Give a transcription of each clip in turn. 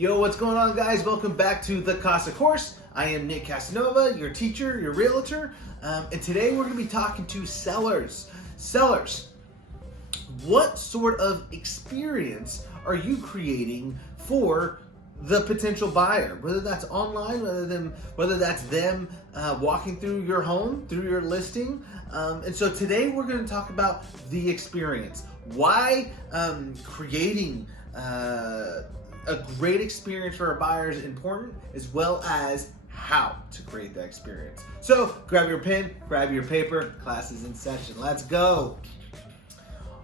Yo, what's going on, guys? Welcome back to the CASA Course. I am Nick Casanova, your teacher, your realtor, and today we're going to be talking to sellers. Sellers, what sort of experience are you creating for the potential buyer? Whether that's online, whether that's them walking through your home, through your listing. And so today we're going to talk about the experience. Why creating a great experience for our buyers is important, as well as how to create that experience. So grab your pen, grab your paper, class is in session. Let's go.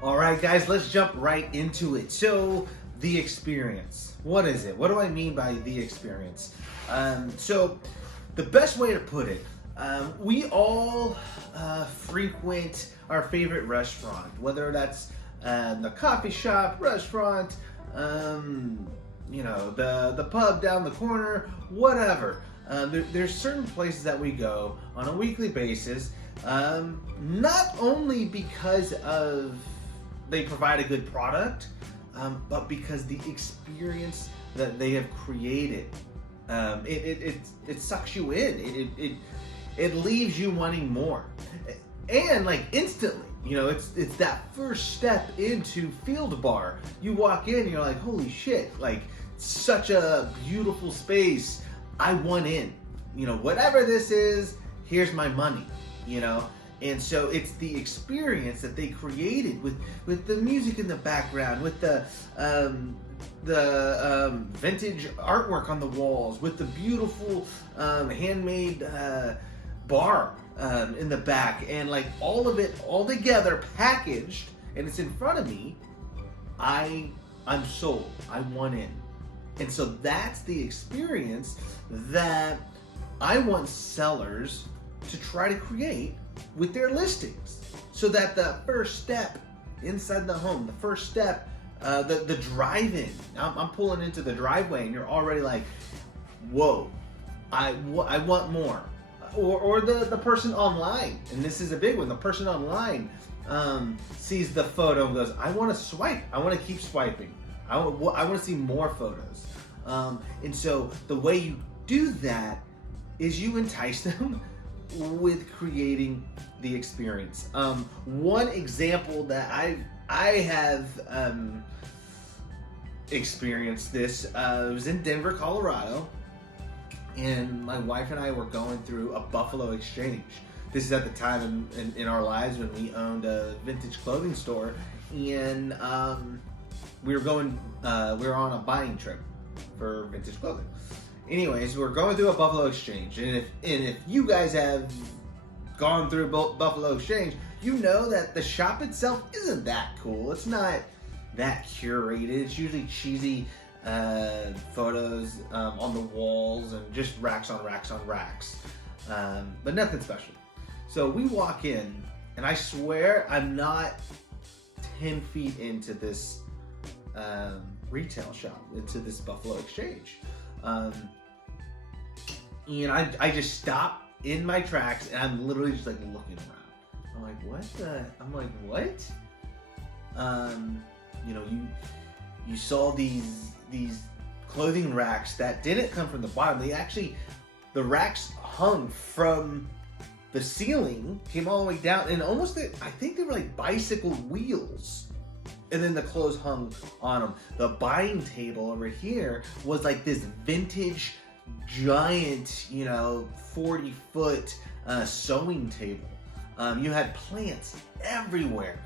All right, guys, let's jump right into it. So the experience, what is it? What do I mean by the experience? So the best way to put it, we all frequent our favorite restaurant, whether that's the coffee shop, restaurant, the pub down the corner, whatever. There's certain places that we go on a weekly basis, not only because they provide a good product, but because the experience that they have created, it sucks you in. It leaves you wanting more, and like instantly. It's that first step into Field Bar. You walk in, and you're like, holy shit! Like, such a beautiful space. I want in. Whatever this is, here's my money. And so it's the experience that they created with the music in the background, with the vintage artwork on the walls, with the beautiful handmade bar in the back, and like all of it all together packaged, and it's in front of me. I'm sold. I want in. And so that's the experience that I want sellers to try to create with their listings, so that the first step inside the home, the first step, the drive-in, I'm pulling into the driveway and you're already like, whoa, I want more. Or the person online, and this is a big one, the person online sees the photo and goes, I want to swipe, I want to keep swiping, I want to see more photos. And so the way you do that is you entice them with creating the experience. One example that I have experienced this, was in Denver, Colorado, and my wife and I were going through a Buffalo Exchange. This is at the time in our lives when we owned a vintage clothing store, and we were on a buying trip for vintage clothing. Anyways, we're going through a Buffalo Exchange, and if you guys have gone through Buffalo Exchange, you know that the shop itself isn't that cool. It's not that curated. It's usually cheesy photos on the walls and just racks on racks on racks, but nothing special. So we walk in, and I swear I'm not 10 feet into this retail shop, into this Buffalo Exchange. And I just stop in my tracks, and I'm literally just like looking around. I'm like, what? You saw these clothing racks that didn't come from the bottom. The racks hung from the ceiling, came all the way down, and I think they were like bicycle wheels. And then the clothes hung on them. The buying table over here was like this vintage, giant, 40-foot sewing table. You had plants everywhere.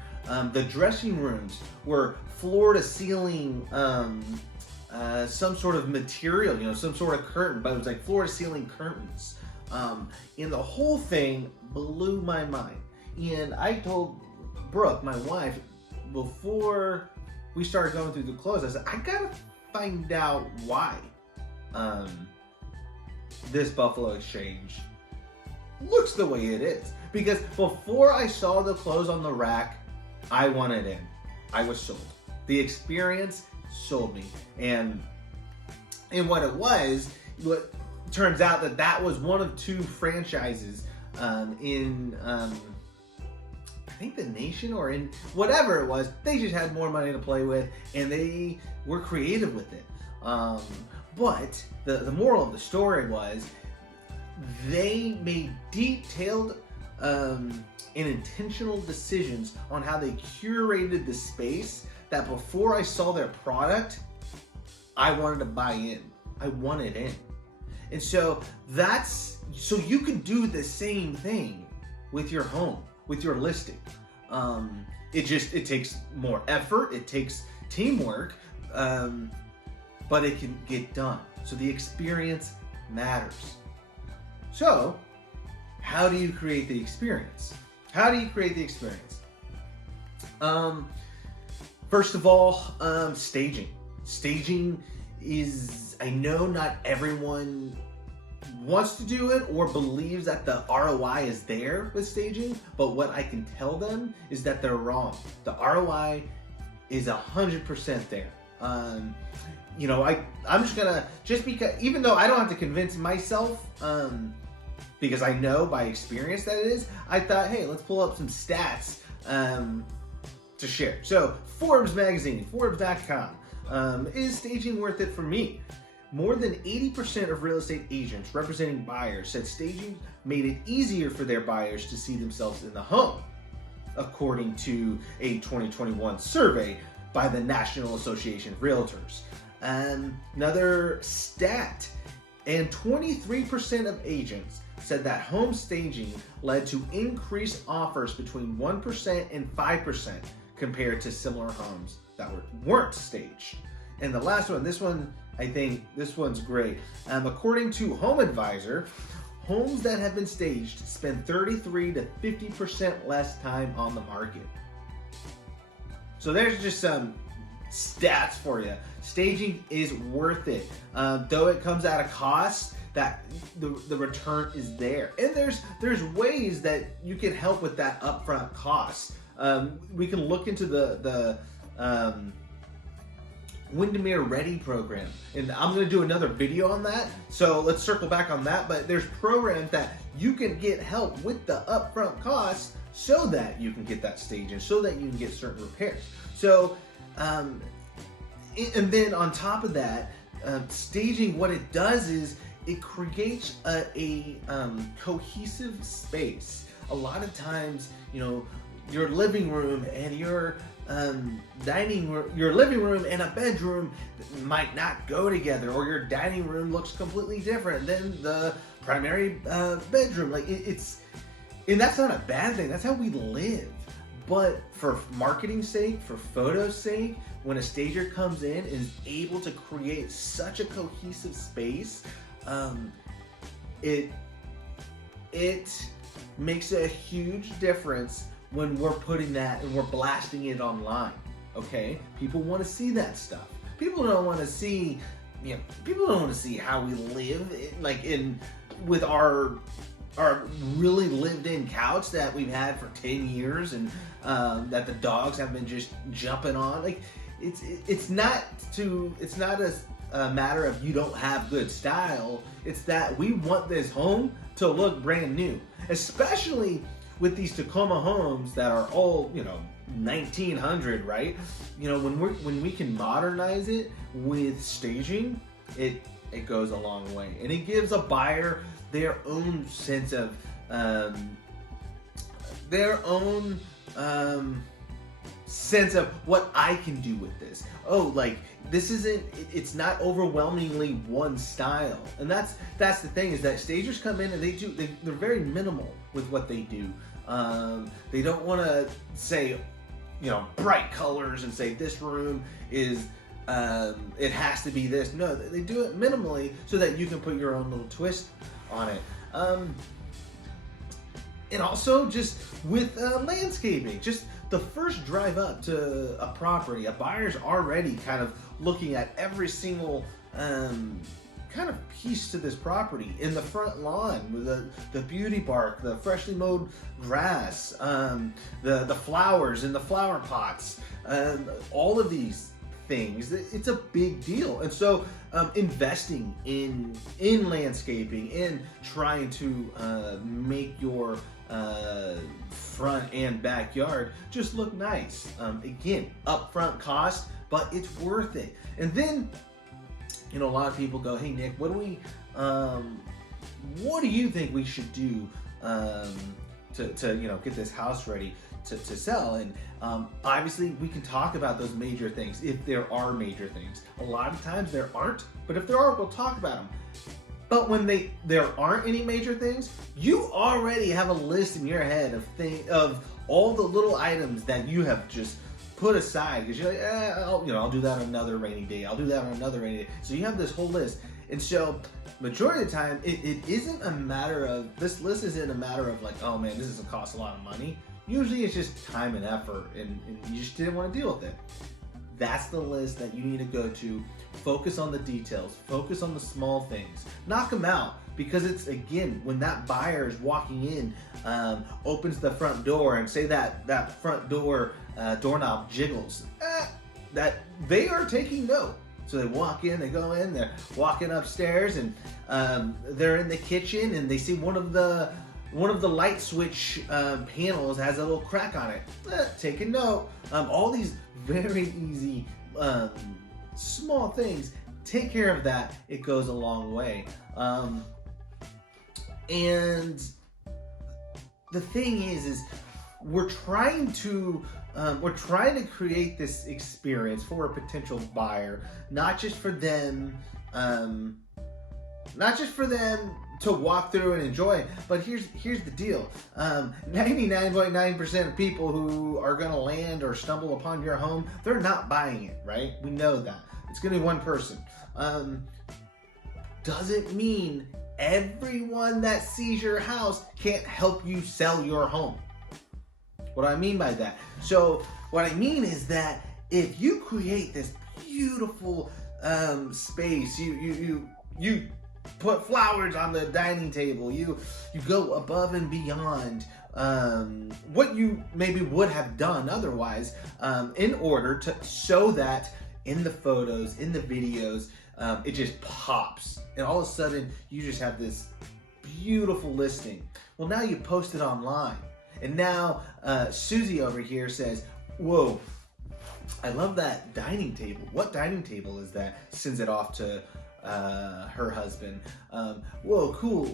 The dressing rooms were floor-to-ceiling, some sort of material, some sort of curtain, but it was like floor-to-ceiling curtains. And the whole thing blew my mind. And I told Brooke, my wife, before we started going through the clothes, I said, I gotta find out why this Buffalo Exchange looks the way it is. Because before I saw the clothes on the rack, I wanted in. I was sold. The experience sold me. And what turns out that was one of two franchises in I think the nation, or in whatever it was. They just had more money to play with, and they were creative with it. But the moral of the story was they made detailed and intentional decisions on how they curated the space that before I saw their product, I wanted to buy in. I wanted in. And so so you can do the same thing with your home, with your listing. It takes more effort, it takes teamwork, but it can get done. So the experience matters. So, how do you create the experience? How do you create the experience? First of all, staging. Staging is, I know not everyone wants to do it or believes that the ROI is there with staging, but what I can tell them is that they're wrong. The ROI is 100% there. You know, I'm just gonna, just because, even though I don't have to convince myself, because I know by experience that it is, I thought, hey, let's pull up some stats to share. So, Forbes magazine, Forbes.com, is staging worth it for me? More than 80% of real estate agents representing buyers said staging made it easier for their buyers to see themselves in the home, according to a 2021 survey by the National Association of Realtors. Another stat, and 23% of agents said that home staging led to increased offers between 1% and 5% compared to similar homes that weren't staged. And the last one, I think this one's great. According to Home Advisor, homes that have been staged spend 33 to 50% less time on the market. So there's just some stats for you. Staging is worth it. Though it comes at a cost, that the return is there. And there's ways that you can help with that upfront cost. We can look into the Windermere Ready program, and I'm going to do another video on that, so let's circle back on that. But there's programs that you can get help with the upfront costs so that you can get that staging, so that you can get certain repairs. So and then on top of that, staging, what it does is it creates a cohesive space. A lot of times, you know, your living room and your dining room, your living room and a bedroom might not go together, or your dining room looks completely different than the primary bedroom. Like and that's not a bad thing. That's how we live. But for marketing's sake, for photo's sake, when a stager comes in and is able to create such a cohesive space, it makes a huge difference when we're putting that and we're blasting it online. Okay, people want to see that stuff. People don't want to see, people don't want to see how we live, with our really lived-in couch that we've had for 10 years, and that the dogs have been just jumping on. Like, it's not a matter of you don't have good style. It's that we want this home to look brand new, especially with these Tacoma homes that are all, 1900, right? When we can modernize it with staging, it goes a long way, and it gives a buyer their own sense of what I can do with this. Oh, like, it's not overwhelmingly one style. And that's the thing, is that stagers come in and they're very minimal with what they do. They don't want to say, bright colors and say this room is, it has to be this. No, they do it minimally so that you can put your own little twist on it. And also just with landscaping, just the first drive up to a property, a buyer's already kind of looking at every single kind of piece to this property. In the front lawn with the beauty bark, the freshly mowed grass, the flowers in the flower pots, all of these things, it's a big deal. And so investing in landscaping and trying to make your front and backyard just look nice. Again, upfront cost, but it's worth it. And then a lot of people go, hey Nick, what do you think we should do to get this house ready to sell? And obviously we can talk about those major things if there are major things. A lot of times there aren't, but if there are, we'll talk about them. But when there aren't any major things, you already have a list in your head of all the little items that you have just put aside because you're like, I'll do that on another rainy day. I'll do that on another rainy day. So you have this whole list. And so majority of the time, it isn't a matter of, this list isn't a matter of like, oh man, this is gonna cost a lot of money. Usually it's just time and effort and you just didn't want to deal with it. That's the list that you need to go to. Focus on the details, focus on the small things, knock them out. Because it's, again, when that buyer is walking in, opens the front door and say that front door doorknob jiggles, that they are taking note. So they walk in, they go in, they're walking upstairs, and they're in the kitchen, and they see one of the light switch panels has a little crack on it. Take a note. All these very easy small things. Take care of that. It goes a long way. And the thing is we're trying to create this experience for a potential buyer, not just for them to walk through and enjoy, but here's the deal. 99.9% of people who are going to land or stumble upon your home, they're not buying it, right? We know that. It's going to be one person. Doesn't mean everyone that sees your house can't help you sell your home. What do I mean by that? So what I mean is that if you create this beautiful space, you put flowers on the dining table, you go above and beyond what you maybe would have done otherwise in order to show that in the photos, in the videos, it just pops. And all of a sudden, you just have this beautiful listing. Well, now you post it online. And now Susie over here says, whoa, I love that dining table. What dining table is that? Sends it off to her husband. Whoa, cool.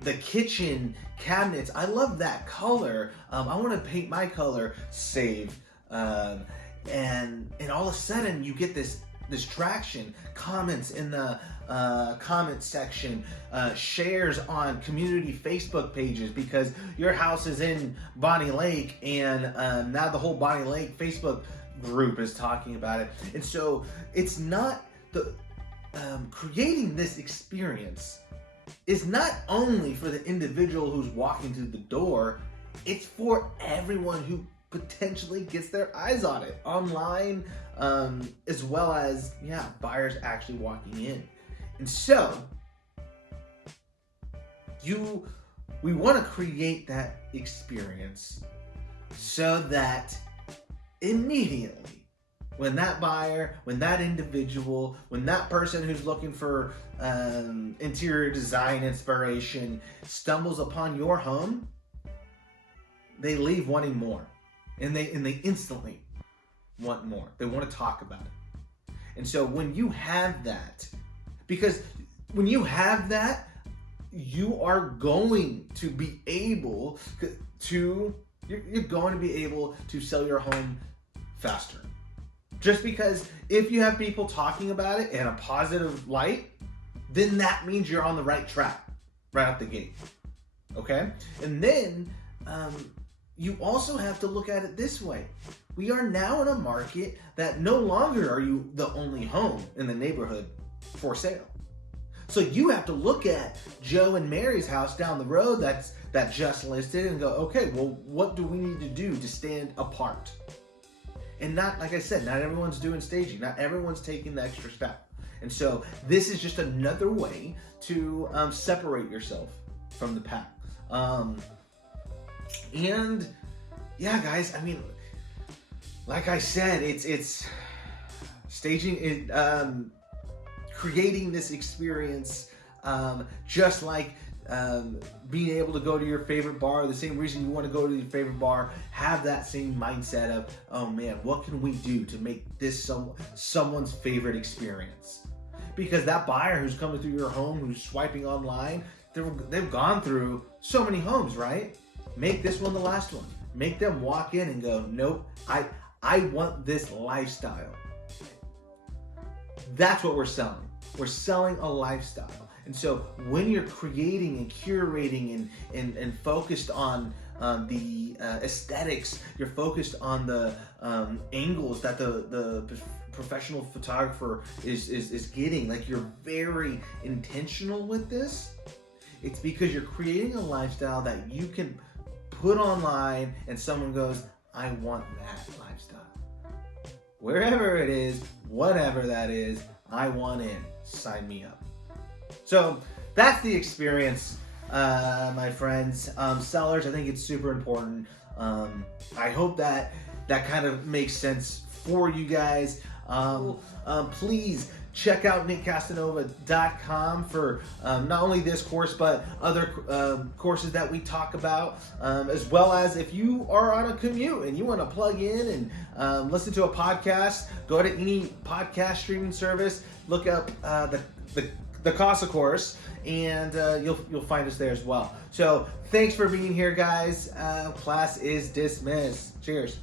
The kitchen cabinets, I love that color. I want to paint my color. Save. And all of a sudden you get this traction, comments in the comment section, shares on community Facebook pages because your house is in Bonnie Lake and now the whole Bonnie Lake Facebook group is talking about it. And so it's not the creating this experience is not only for the individual who's walking through the door, it's for everyone who potentially gets their eyes on it online, as well as buyers actually walking in. And so we want to create that experience so that immediately when that buyer, when that individual, when that person who's looking for interior design inspiration stumbles upon your home, they leave wanting more. And they instantly want more. They want to talk about it. And so when you have that, because when you have that, you are going to be able to sell your home faster. Just because if you have people talking about it in a positive light, then that means you're on the right track right out the gate. Okay? And then you also have to look at it this way. We are now in a market that no longer are you the only home in the neighborhood for sale. So you have to look at Joe and Mary's house down the road that just listed and go, okay, well, what do we need to do to stand apart? And not, like I said, not everyone's doing staging. Not everyone's taking the extra step. And so this is just another way to separate yourself from the pack. And yeah, guys, I mean, like I said, it's staging it, creating this experience, just like being able to go to your favorite bar. The same reason you want to go to your favorite bar, have that same mindset of, oh man, what can we do to make this someone's favorite experience? because that buyer who's coming through your home, who's swiping online, they've gone through so many homes, right? Make this one the last one. Make them walk in and go, nope, I want this lifestyle. That's what we're selling. We're selling a lifestyle. And so when you're creating and curating and focused on the aesthetics, you're focused on the angles that the professional photographer is getting, like you're very intentional with this, it's because you're creating a lifestyle that you can put online and someone goes, I want that lifestyle. Wherever it is, whatever that is, I want in. Sign me up. So that's the experience, my friends. Sellers, I think it's super important. I hope that kind of makes sense for you guys. Please check out nickcasanova.com for not only this course, but other courses that we talk about, as well as if you are on a commute and you want to plug in and listen to a podcast, go to any podcast streaming service, look up the CASA Course, and you'll find us there as well. So thanks for being here, guys. Class is dismissed. Cheers.